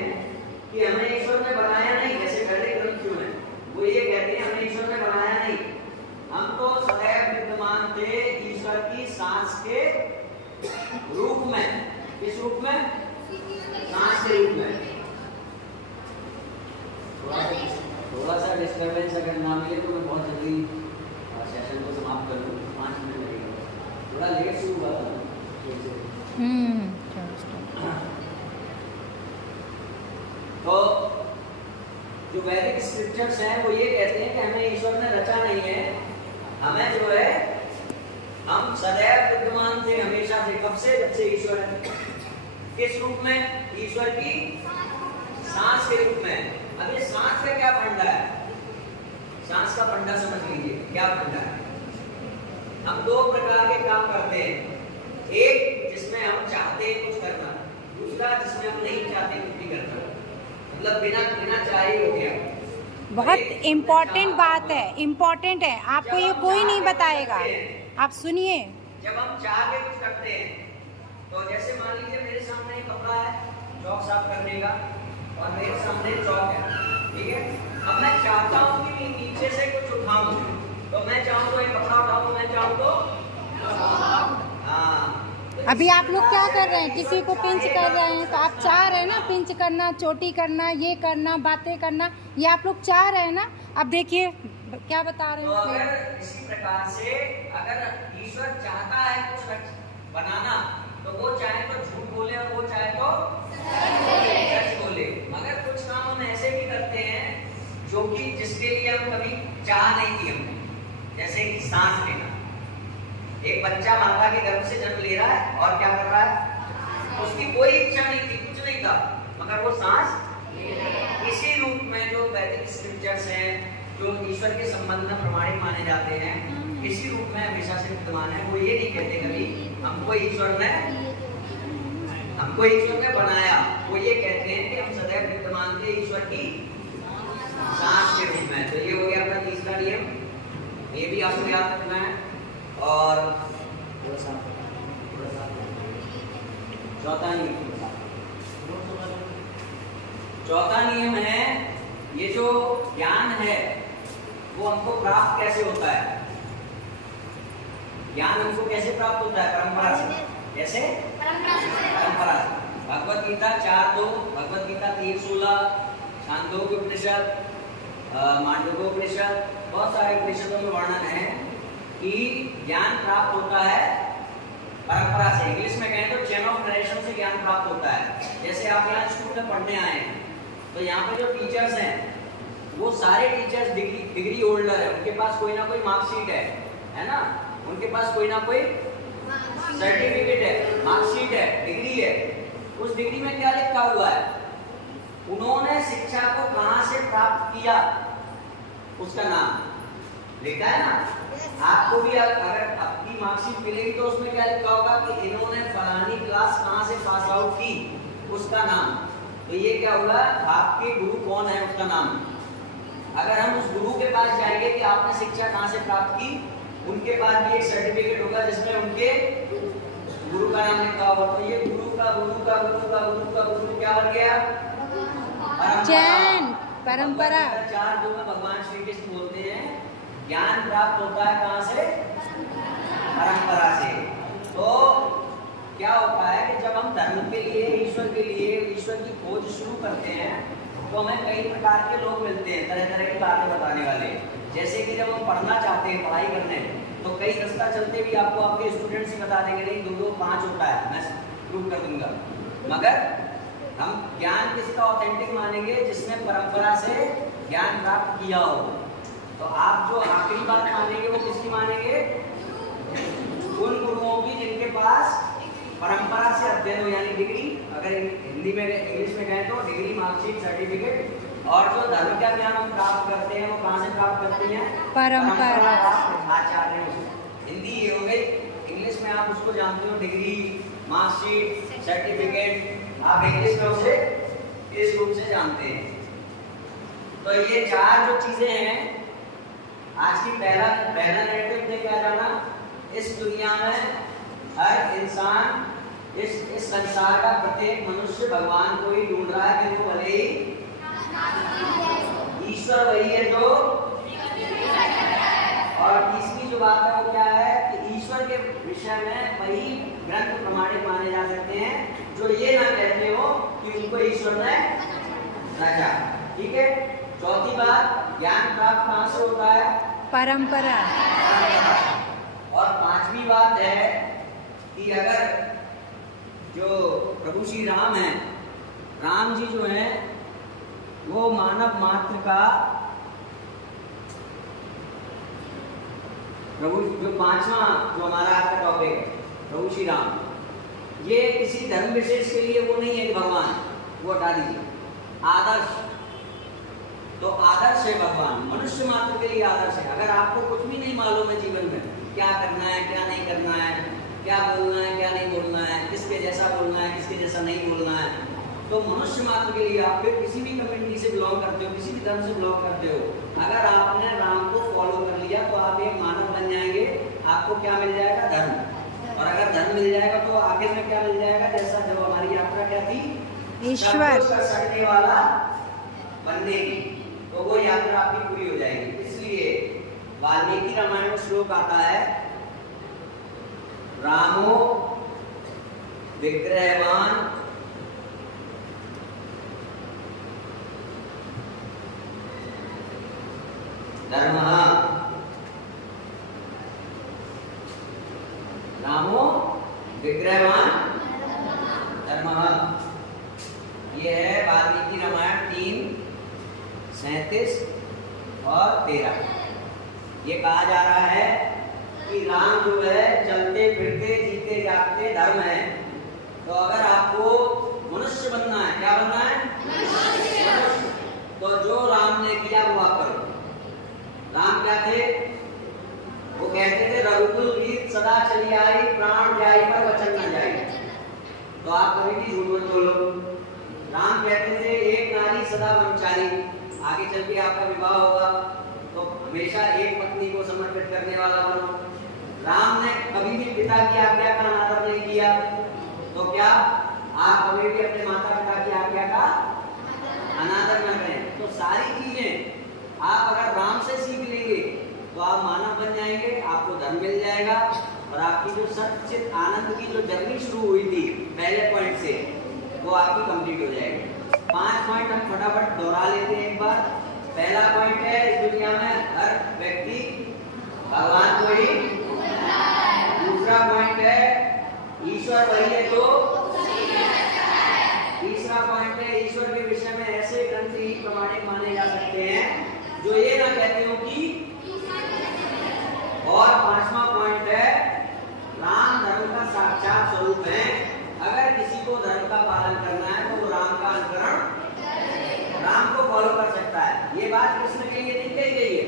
कि हमें ईश्वर ने बनाया नहीं। जैसे पहले ग्रंथ जो है वो ये कहते हैं हमें ईश्वर ने बनाया नहीं, हम तो सदैव विद्यमान थे ईश्वर की सांस के रूप में। किस रूप में? सांस के रूप में। थोड़ा सा डिस्टर्बेंस अगर ना मिले तो मैं बहुत जल्दी सेशन को समाप्त कर दूँ। 5 मिनट लगेगा, थोड़ा लेट शुरू हुआ था। तो जो वैदिक स्क्रिप्चर्स हैं वो ये कहते हैं कि हमें ईश्वर ने रचा नहीं है, हमें जो है हम सदैव विद्यमान थे, हमेशा से। कब से? जब से ईश्वर है। किस रूप में? ईश्वर की सांस के रूप में। अब ये सांस का क्या फंडा है? सांस का फंडा समझ लीजिए क्या फंडा है। हम 2 प्रकार के काम करते हैं, एक जिसमें हम चाहते हैं कुछ करना, दूसरा जिसमें हम नहीं चाहते कुछ भी करना, मतलब बिना चाहे हो गया। बहुत इम्पोर्टेंट बात है, इम्पोर्टेंट है, आपको ये कोई नहीं बताएगा, आप सुनिए। जब हम चाह के कुछ करते हैं, तो जैसे मान लीजिए मेरे सामने एक कपड़ा है चौक साफ करने का और मेरे सामने चौक है, ठीक है। अब मैं चाहता हूँ कि नीचे से कुछ उठाऊं, तो मैं चाहूँ तो एक कपड़ा उठाऊं, मैं चाहूँ तो अभी आप लोग क्या कर रहे हैं? किसी को पिंच कर रहे हैं, तो आप चाह रहे हैं ना पिंच करना, चोटी करना, ये करना, बातें करना, ये आप लोग चाह रहे हैं ना। अब देखिए क्या बता रहे हैं। तो अगर इसी प्रकार से अगर ईश्वर चाहता है कुछ बनाना, तो वो चाहे तो झूठ बोले और वो चाहे तो सच बोले। मगर कुछ काम हम ऐसे भी करते हैं जो कि जिसके लिए हम कभी चाह नहीं की हमने, जैसे कि सांस लेना। एक बच्चा माता के गर्भ से जन्म ले रहा है और क्या कर रहा है? उसकी कोई इच्छा नहीं थी, कुछ नहीं था, मगर वो सांस। इसी रूप में जो वैदिक स्क्रिप्चर्स हैं जो ईश्वर के संबंध में प्रमाणित माने जाते हैं, इसी रूप में हमेशा से विद्यमान है। वो ये नहीं कहते कभी हमको ईश्वर ने बनाया, वो ये कहते हैं कि हम सदैव विद्यमान थे ईश्वर की सांस के रूप में। तो ये हो गया अपना तीसरा नियम, ये भी आपको याद रखना है। और चौथा नियम है, ये जो ज्ञान है वो हमको प्राप्त कैसे होता है? ज्ञान हमको कैसे प्राप्त होता है? परंपरा से। कैसे? परंपरा से। भगवत गीता 4:2, भगवत गीता 3:16, छांदोग्य उपनिषद, मांडव्योपनिषद, बहुत सारे उपनिषदों में वर्णन है कि ज्ञान प्राप्त होता है परंपरा से। इंग्लिश में कहें तो चेन ऑफ ट्रेडिशन से ज्ञान प्राप्त होता है। जैसे आप यहाँ स्कूल में पढ़ने आए हैं तो यहाँ पे जो टीचर्स हैं वो सारे टीचर्स डिग्री होल्डर है, उनके पास कोई ना कोई मार्कशीट है ना, उनके पास कोई ना कोई सर्टिफिकेट है, मार्कशीट है, डिग्री है। उस डिग्री में क्या लिखा हुआ है, उन्होंने शिक्षा को कहां से प्राप्त किया उसका नाम लिखा है ना। आपको भी अगर आपकी मार्कशीट मिलेगी तो उसमें क्या लिखा होगा कि इन्होंने फलानी क्लास कहां से पास आउट की, उसका नाम। तो ये क्या हुआ, आपके गुरु कौन है उसका नाम। अगर हम उस गुरु के पास जाएंगे कि आपने शिक्षा कहां से प्राप्त की, उनके पास भी एक सर्टिफिकेट होगा जिसमें उनके गुरु का नाम लिखा होगा। तो ये गुरु का गुरु का गुरु का गुरु का गुरु क्या बन गया, चैन परंपरा। चार जो में भगवान श्री कृष्ण बोलते हैं ज्ञान प्राप्त होता है कहां से, परंपरा से। तो क्या होता है कि जब हम धर्म के लिए, ईश्वर के लिए, ईश्वर की खोज शुरू करते हैं तो हमें कई प्रकार के लोग मिलते हैं, तरह तरह की बातें बताने वाले। जैसे कि जब हम पढ़ना चाहते हैं, पढ़ाई करने, तो कई रास्ता चलते भी आपको आपके स्टूडेंट्स ही बता देंगे नहीं 2 2 5 होता है, मैं प्रूव कर दूंगा। मगर हम ज्ञान किसका ऑथेंटिक मानेंगे, जिसमें परंपरा से ज्ञान प्राप्त किया हो। तो आप जो आखिरी बात मानेंगे वो किसकी मानेंगे, उन गुरुओं की जिनके पास परंपरा से अध्ययन हो, यानी डिग्री, अगर हिंदी में इंग्लिश में कहें तो डिग्री, मार्कशीट, सर्टिफिकेट। और जो धर्म का ज्ञान हम प्राप्त करते हैं वो कहाँ से प्राप्त करते हैं, परंपरा। आचार्य। हिंदी ये हो गई, इंग्लिश में आप उसको जानते हो डिग्री, मार्कशीट, सर्टिफिकेट, आप इंग्लिश में उसे इस रूप से जानते हैं। तो ये 4 जो चीजें हैं, आज की पहला नैरेटिव ने क्या जाना, इस दुनिया में हर इंसान, इस संसार का प्रत्येक मनुष्य भगवान को ही ढूंढ रहा है कि वो भले ही ईश्वर वही है जो। और तीसरी जो बात है वो क्या है कि ईश्वर के विषय में वही ग्रंथ प्रमाणित माने जा सकते हैं जो ये ना कहते हो कि उनको ईश्वर ने रचा। ठीक है। चौथी बात, ज्ञान प्राप्त कहां से होता है, परंपरा। और पांचवी बात है कि अगर जो प्रभु श्री राम हैं, राम जी जो हैं वो मानव मात्र का, प्रभु जो 5वां जो हमारा आपका टॉपिक है, प्रभु श्री राम, ये किसी धर्म विशेष के लिए वो नहीं है भगवान, वो हटा दीजिए। आदर्श, तो आदर्श है भगवान, मनुष्य मात्र के लिए आदर्श है। अगर आपको कुछ भी नहीं मालूम है जीवन में, क्या करना है, क्या नहीं करना है, क्या बोलना है, क्या नहीं बोलना है, किसके जैसा बोलना है, किसके जैसा नहीं बोलना है, तो मनुष्य मात्र के लिए, आप फिर किसी भी कम्युनिटी से बिलोंग करते हो, किसी भी धर्म से बिलोंग करते हो, अगर आपने राम को फॉलो कर लिया तो आप एक मानव बन जाएंगे। आपको क्या मिल जाएगा, धर्म। और अगर धर्म मिल जाएगा तो आगे में क्या मिल जाएगा, जैसा जब हमारी यात्रा क्या थी, ईश्वर कर सकने वाला बनने की, तो वो यात्रा आपकी पूरी हो जाएगी। इसलिए वाल्मीकि रामायण में श्लोक आता है, रामो विग्रहवान धर्मः, रामो विग्रहवान धर्मः। ये है वाल्मीकि रामायण 3:37 और 13। ये कहा जा रहा है कि राम जो है चलते फिरते जीते जागते धर्म है। तो अगर आपको मनुष्य बनना है, क्या बनना है, मनुष्य, तो जो राम ने किया वो आप करो। राम क्या थे, वो कहते थे रघुकुल रीत सदा चली आई, प्राण जाई पर वचन न जाई। तो आप कभी भी झूठ मत बोलो। राम कहते थे एक नारी सदा ब्रह्मचारी, आगे चल के आपका विवाह होगा तो हमेशा एक पत्नी को समर्पित करने वाला बनो। राम ने कभी भी पिता की आज्ञा का अनादर नहीं किया, तो क्या आप कभी भी अपने माता पिता की आज्ञा का अनादर न करें। तो सारी चीजें आप अगर राम से सीख लेंगे तो आप मानव बन जाएंगे, आपको धर्म मिल जाएगा और आपकी जो सच्चित आनंद की जो जर्नी शुरू हुई थी पहले पॉइंट से, वो आपकी कंप्लीट हो जाएगी। 5 पॉइंट हम फटाफट दोहरा लेते हैं एक बार। पहला पॉइंट है, इस दुनिया में हर व्यक्ति भगवान को ही। दूसरा पॉइंट है, ईश्वर वही है जो तीसरा पॉइंट है, ईश्वर के विषय में ऐसे ग्रंथ ही प्रमाणिक माने जा सकते हैं जो ये ना कहते हो कि। और पांचवा पॉइंट है, राम धर्म का साक्षात स्वरूप है। अगर किसी को धर्म का पालन करना है तो वो राम का अनुकरण, राम को फॉलो कर सकता है। ये बात कृष्ण के लिए नहीं कही गई है,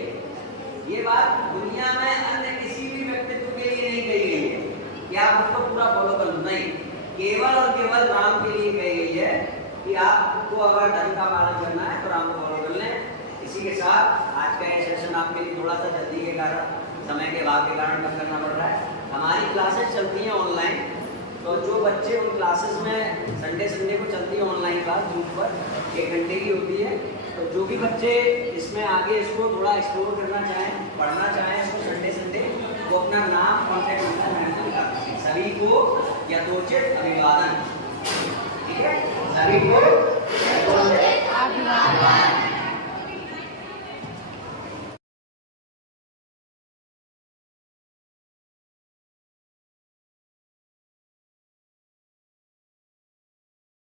ये बात दुनिया में अन्य किसी भी व्यक्तित्व के लिए नहीं कही गई है कि आप उसको पूरा फॉलो कर लो, नहीं, केवल और केवल राम के लिए कही गई है कि आपको अगर धर्म का पालन करना है तो राम को फॉलो कर लें। इसी के साथ आज का ये सेशन आपके लिए थोड़ा सा जल्दी के कारण, समय के अभाव के कारण कम करना पड़ रहा है। हमारी क्लासेस चलती हैं ऑनलाइन, तो जो बच्चे उन क्लासेस में संडे को चलती है ऑनलाइन क्लास जूम पर 1 घंटे की होती है, तो जो भी बच्चे इसमें आगे इसको थोड़ा एक्सप्लोर करना चाहें, पढ़ना चाहें इसको संडे वो अपना नाम, कॉन्टैक्ट नंबर मैंने से लिखा सकते हैं। सभी को यथोचित अभिवादन, ठीक है, सभी को अभिवादन।